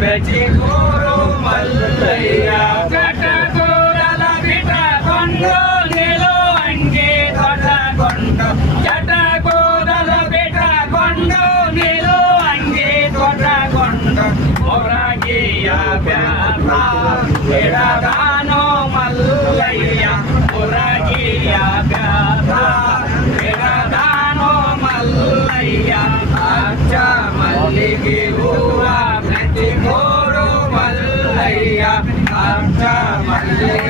ಬೆಚ್ಚಿಗೂರು ಮಲ್ಲಯ್ಯ ಜಟಗೂಡಲ ಬಿಟ್ಟಕೊಂಡು ನಿಲು ಅಂಗಿ ತೊಟ್ಟಕೊಂಡು ಜಟಗೂಡಲ ಬಿಟ್ಟಕೊಂಡು ನಿಲು ಅಂಗಿ ತೊಟ್ಟಕೊಂಡು ಮೊರಗಿಯ ಬ್ಯಾತ ಬಿಡದಾನೋ ಮಲ್ಲಯ್ಯ ಮೊರಗಿಯ ಬ್ಯಾತ ಬಿಡದಾನೋ ಮಲ್ಲಯ್ಯ ಅಚ್ಚ ಮಲ್ಲಿಗೆ ಹೂವ ಬೆಚ್ಚಿಗೂರು ಮಲ್ಲಯ್ಯ ಅಚ್ಚ ಮಲ್ಲಿಗೆ